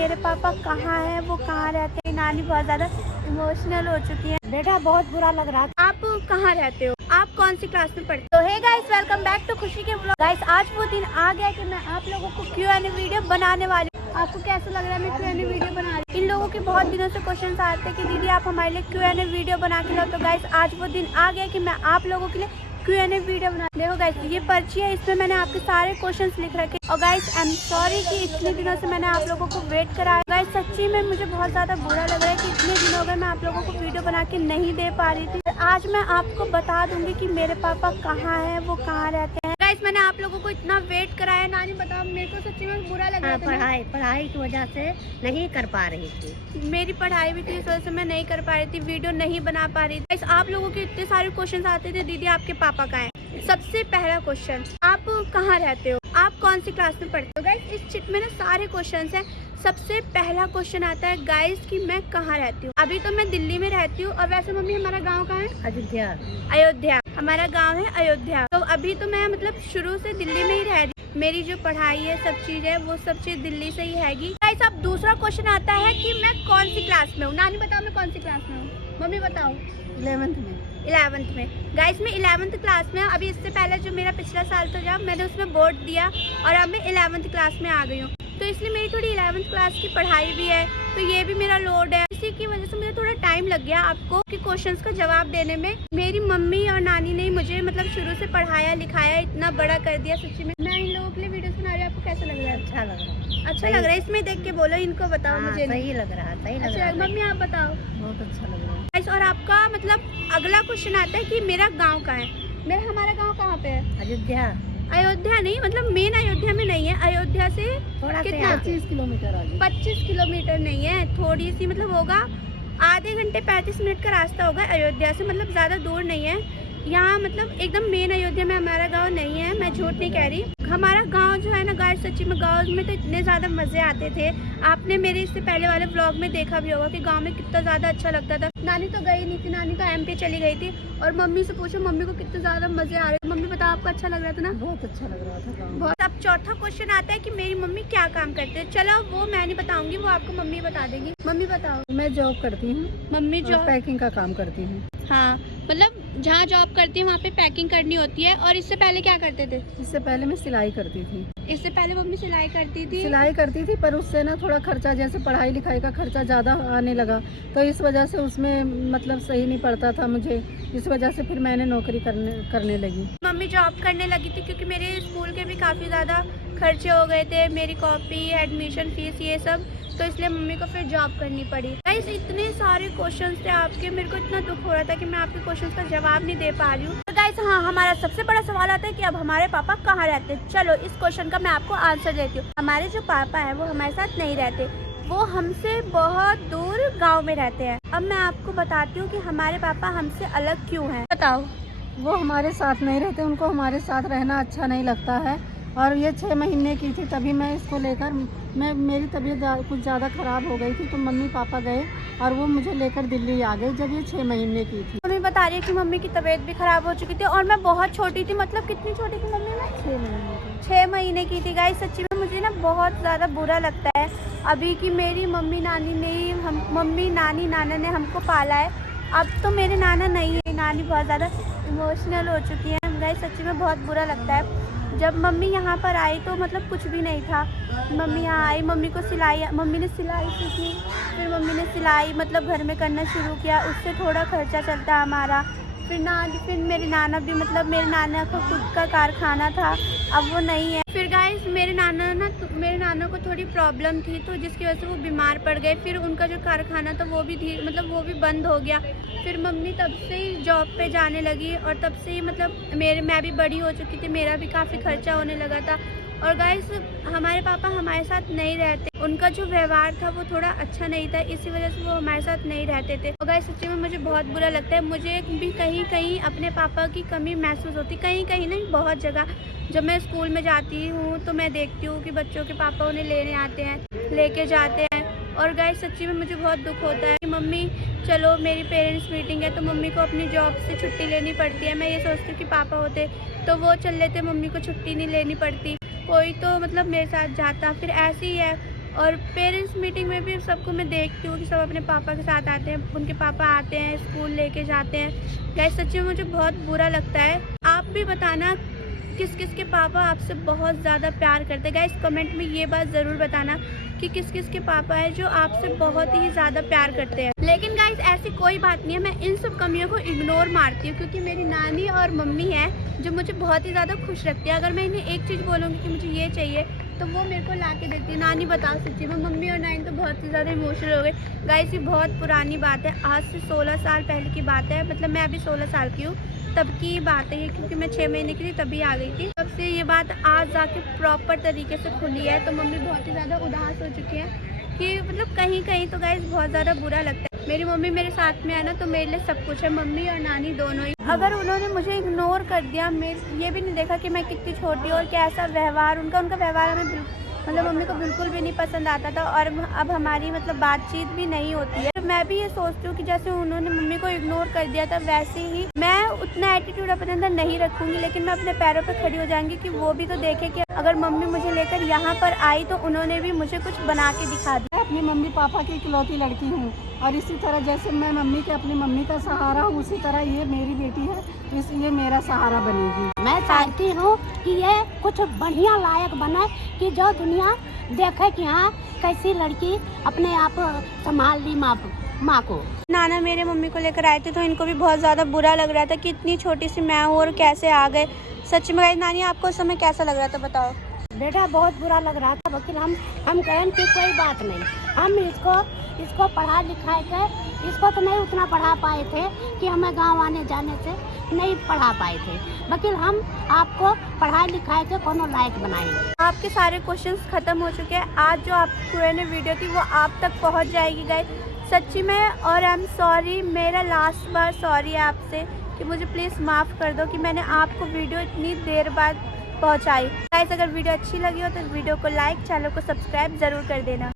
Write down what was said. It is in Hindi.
मेरे पापा कहाँ हैं, वो कहाँ रहते हैं। नानी बहुत ज़्यादा इमोशनल हो चुकी हैं। बेटा बहुत बुरा लग रहा था। आप कहाँ रहते हो, आप कौन सी क्लास में पढ़ते हो? Hey guys, welcome back to Khushi के ब्लॉग। गाइस, आज वो दिन आ गया कि मैं आप लोगों को Q&A वीडियो बनाने वाली हूँ। आपको कैसा लग रहा है मैं Q&A वीडियो बना रही हूँ? इन लोगों के बहुत दिनों से क्वेश्चन आते हैं कि दीदी आप हमारे लिए Q&A वीडियो बना के लाओ। तो गाइस, आज वो दिन आ गया कि मैं आप लोगों के लिए Q&A वीडियो बना। देखो गाइस, ये पर्ची है, इसमें मैंने आपके सारे क्वेश्चंस लिख रखे। और गाइस, आई एम सॉरी कि इतने दिनों से मैंने आप लोगों को वेट कराया। गाइस, सच्ची में मुझे बहुत ज़्यादा बुरा लग रहा है कि इतने दिनों हो गए मैं आप लोगों को वीडियो बना के नहीं दे पा रही थी। आज मैं आपको बता दूंगी कि मेरे पापा कहाँ हैं, वो कहाँ रहते हैं। गाइस, मैंने आप लोगों को इतना वेट कराया। नानी बताओ, मेरे को सच्ची में बुरा लग रहा था। पढ़ाई की वजह से नहीं कर पा रही थी। मेरी पढ़ाई भी थी, इस वजह से मैं नहीं कर पा रही थी, वीडियो नहीं बना पा रही थी। आप लोगों के इतने सारे क्वेश्चन आते थे, दीदी आपके पापा कहाँ हैं। सबसे पहला क्वेश्चन, आप कहाँ रहते हो, आप कौन सी क्लास में पढ़ते हो। गाइस, इस चिट में ना सारे क्वेश्चंस हैं। सबसे पहला क्वेश्चन आता है गाइस कि मैं कहाँ रहती हूँ। अभी तो मैं दिल्ली में रहती हूँ। और वैसे मम्मी हमारा गांव कहाँ है? अयोध्या। अयोध्या, हमारा गांव है अयोध्या। तो अभी तो मैं मतलब शुरू से दिल्ली में ही रह रही। मेरी जो पढ़ाई है, सब चीज है, वो सब चीज दिल्ली से ही हैगी। गाइस, अब दूसरा क्वेश्चन आता है कि मैं कौन सी क्लास में हूँ। नानी बताओ, मैं कौन सी क्लास में हूँ। मम्मी बताओ। 11th में। 11th में। गाइस, मैं 11th क्लास में। अभी इससे पहले जो मेरा पिछला साल था, जब मैंने उसमें बोर्ड दिया और अब मैं 11th क्लास में आ गई हूँ। तो इसलिए मेरी थोड़ी 11th क्लास की पढ़ाई भी है, तो ये भी मेरा लोड है। इसी की वजह से मुझे थोड़ा टाइम लग गया आपको कि क्वेश्चंस का जवाब देने में। मेरी मम्मी और नानी ने मुझे मतलब शुरू से पढ़ाया लिखाया, इतना बड़ा कर दिया। सच्ची में मैं इन लोगों के लिए वीडियोस बना रही हूँ। आपको कैसा लग रहा है? अच्छा लग रहा है। अच्छा लग रहा है? इसमें देख के बोलो, इनको बताओ। मुझे सही लग रहा है, सही लग रहा है। मम्मी आप बताओ। बहुत अच्छा लग रहा है। और आपका मतलब अगला क्वेश्चन आता है कि मेरा गाँव कहाँ है। हमारा गाँव कहाँ पे है? अयोध्या। अयोध्या नहीं, मतलब मेन अयोध्या में नहीं है। अयोध्या से थोड़ा कितना? 25 किलोमीटर आगे। 25 किलोमीटर नहीं है, थोड़ी सी मतलब होगा आधे घंटे 35 मिनट का रास्ता होगा अयोध्या से। मतलब ज़्यादा दूर नहीं है। यहाँ मतलब एकदम मेन अयोध्या में हमारा गांव नहीं है, मैं झूठ नहीं कह रही। हमारा गांव जो है ना गाइस, सच्ची में गांव में तो इतने ज़्यादा मज़े आते थे। आपने मेरे इससे पहले वाले ब्लॉग में देखा भी होगा कि गांव में कितना ज़्यादा अच्छा लगता था। नानी तो गई नहीं थी, नानी तो MP चली गई थी। और मम्मी से पूछो, मम्मी को कितने ज़्यादा मज़े आ रहे थे। मम्मी बताओ, आपको अच्छा लग रहा था ना? बहुत अच्छा लग रहा था गाँव। बहुत। अब चौथा क्वेश्चन आता है कि मेरी मम्मी क्या काम करते हैं। चलो वो मैं नहीं बताऊंगी, वो आपको मम्मी बता देगी। मम्मी बताओ। मैं जॉब करती हूँ। मम्मी जॉब, पैकिंग का काम करती हूँ। हाँ, मतलब जहाँ जॉब करती है वहाँ पे पैकिंग करनी होती है। और इससे पहले क्या करते थे? इससे पहले मैं सिलाई करती थी। इससे पहले मम्मी सिलाई करती थी। पर उससे ना थोड़ा खर्चा, जैसे पढ़ाई लिखाई का खर्चा ज़्यादा आने लगा, तो इस वजह से उसमें मतलब सही नहीं पड़ता था मुझे। इस वजह से फिर मैंने नौकरी करने लगी। मम्मी जॉब करने लगी थी क्योंकि मेरे स्कूल के भी काफ़ी ज़्यादा खर्चे हो गए थे, मेरी कॉपी, एडमिशन फीस, ये सब। तो इसलिए मम्मी को फिर जॉब करनी पड़ी। गाइस, इतने सारे क्वेश्चंस थे आपके, मेरे को इतना दुख हो रहा था कि मैं आपके क्वेश्चंस का जवाब नहीं दे पा रही हूँ। तो गाइस, हाँ, हमारा सबसे बड़ा सवाल आता है कि अब हमारे पापा कहाँ रहते हैं। चलो इस क्वेश्चन का मैं आपको आंसर देती हूँ। हमारे जो पापा है वो हमारे साथ नहीं रहते, वो हमसे बहुत दूर गाँव में रहते हैं। अब मैं आपको बताती हूँ कि हमारे पापा हमसे अलग क्यों है। बताओ। वो हमारे साथ नहीं रहते, उनको हमारे साथ रहना अच्छा नहीं लगता है। और ये 6 महीने की थी तभी मैं इसको लेकर, मेरी तबीयत कुछ ज़्यादा ख़राब हो गई थी, तो मम्मी पापा गए और वो मुझे लेकर दिल्ली आ गए जब ये 6 महीने की थी। मम्मी बता रही है कि मम्मी की तबीयत भी ख़राब हो चुकी थी और मैं बहुत छोटी थी। मतलब कितनी छोटी थी मम्मी? मैं 6 महीने की। 6 महीने की थी। गाइस, सच्ची में मुझे ना बहुत ज़्यादा बुरा लगता है अभी कि मेरी मम्मी नानी नाना ने हमको पाला है। अब तो मेरे नाना नहीं है, नानी बहुत ज़्यादा इमोशनल हो चुकी है। गाइस, सच्ची में बहुत बुरा लगता है। जब मम्मी यहाँ पर आई तो मतलब कुछ भी नहीं था। मम्मी यहाँ आई, मम्मी ने सिलाई सीखी। फिर मम्मी ने सिलाई मतलब घर में करना शुरू किया, उससे थोड़ा खर्चा चलता है हमारा। फिर मेरे नाना भी, मतलब मेरे नाना का खुद का कारखाना था, अब वो नहीं है। फिर गाइस, मेरे नाना को थोड़ी प्रॉब्लम थी, तो जिसकी वजह से वो बीमार पड़ गए। फिर उनका जो कारखाना था वो भी बंद हो गया। फिर मम्मी तब से ही जॉब पे जाने लगी और तब से ही मतलब मैं भी बड़ी हो चुकी थी, मेरा भी काफ़ी खर्चा होने लगा था। और गाइस, हमारे पापा हमारे साथ नहीं रहते, उनका जो व्यवहार था वो थोड़ा अच्छा नहीं था, इसी वजह से वो हमारे साथ नहीं रहते थे। और गाइस, सच्ची में मुझे बहुत बुरा लगता है। मुझे भी कहीं कहीं अपने पापा की कमी महसूस होती, कहीं कहीं नहीं, बहुत जगह। जब मैं स्कूल में जाती हूँ तो मैं देखती हूँ कि बच्चों के पापा उन्हें लेने आते हैं, लेके जाते हैं। और गाइस, सच्ची में मुझे बहुत दुख होता है कि मम्मी, चलो मेरी पेरेंट्स मीटिंग है तो मम्मी को अपनी जॉब से छुट्टी लेनी पड़ती है। मैं ये सोचती हूँ कि पापा होते तो वो चल लेते, मम्मी को छुट्टी नहीं लेनी पड़ती, कोई तो मतलब मेरे साथ जाता। फिर ऐसे ही है, और पेरेंट्स मीटिंग में भी सबको मैं देखती हूँ कि सब अपने पापा के साथ आते हैं, उनके पापा आते हैं, स्कूल लेके जाते हैं। गाइस सच्ची में मुझे बहुत बुरा लगता है। आप भी बताना किस किस के पापा आपसे बहुत ज़्यादा प्यार करते हैं। गाइस कमेंट में ये बात ज़रूर बताना कि किस किस के पापा है जो आपसे बहुत ही ज़्यादा प्यार करते हैं। लेकिन गाइस ऐसी कोई बात नहीं है, मैं इन सब कमियों को इग्नोर मारती हूँ क्योंकि मेरी नानी और मम्मी है जो मुझे बहुत ही ज़्यादा खुश रखती है। अगर मैं इन्हें एक चीज़ बोलूँगी कि मुझे ये चाहिए तो वो मेरे को ला के देती है। नानी बता सच्ची में मम्मी और नानी तो बहुत ही ज़्यादा इमोशनल हो गए। गाइस ये बहुत पुरानी बात है, आज से 16 साल पहले की बात है। मतलब मैं अभी 16 साल की हूँ, तब की बात है ये, क्योंकि मैं 6 महीने की थी तभी आ गई थी। तब से ये बात आज जाके प्रॉपर तरीके से खुली है। तो मम्मी बहुत ही ज़्यादा उदास हो चुकी है कि मतलब कहीं कहीं तो गाइस बहुत ज़्यादा बुरा लगता है। मेरी मम्मी मेरे साथ में है ना, तो मेरे लिए सब कुछ है, मम्मी और नानी दोनों ही। अगर उन्होंने मुझे इग्नोर कर दिया, मेरे ये भी नहीं देखा कि मैं कितनी छोटी हूँ और कैसा व्यवहार उनका व्यवहार हमें मतलब मम्मी को बिल्कुल भी नहीं पसंद आता था और अब हमारी मतलब बातचीत भी नहीं होती है। तो मैं भी ये सोचती हूँ कि जैसे उन्होंने मम्मी को इग्नोर कर दिया था वैसे ही मैं उतना एटीट्यूड अपने अंदर नहीं रखूँगी, लेकिन मैं अपने पैरों पर खड़ी हो जाऊँगी कि वो भी तो देखे कि अगर मम्मी मुझे लेकर यहाँ पर आई तो उन्होंने भी मुझे कुछ बना के दिखा दिया। मैं अपनी मम्मी पापा की इकलौती लड़की हूँ और इसी तरह जैसे मैं मम्मी के अपनी मम्मी का सहारा हूँ, उसी तरह ये मेरी बेटी है, इसलिए मेरा सहारा बनेगी। मैं चाहती हूँ कि ये कुछ बढ़िया लायक बने कि जो दुनिया देखे कि हाँ कैसी लड़की अपने आप संभाल ली माँ को। नाना मेरे मम्मी को लेकर आए थे तो इनको भी बहुत ज़्यादा बुरा लग रहा था कि इतनी छोटी सी मैं हूँ और कैसे आ गए। सच में नानी आपको उस समय कैसा लग रहा था बताओ? बेटा बहुत बुरा लग रहा था, वकील हम कहें कि कोई बात नहीं, हम इसको पढ़ा लिखा के इसको तो नहीं उतना पढ़ा पाए थे कि हमें गांव आने जाने से नहीं पढ़ा पाए थे। वकील हम आपको पढ़ा लिखा के कोनो लायक बनाएंगे। आपके सारे क्वेश्चंस खत्म हो चुके हैं। आज जो आपको ने वीडियो थी वो आप तक पहुंच जाएगी गाइस सच्ची में। और आई एम सॉरी, मेरा लास्ट बार सॉरी है आपसे कि मुझे प्लीज़ माफ़ कर दो कि मैंने आपको वीडियो इतनी देर बाद पहुंचाई। गाइस अगर वीडियो अच्छी लगी हो तो वीडियो को लाइक, चैनल को सब्सक्राइब ज़रूर कर देना।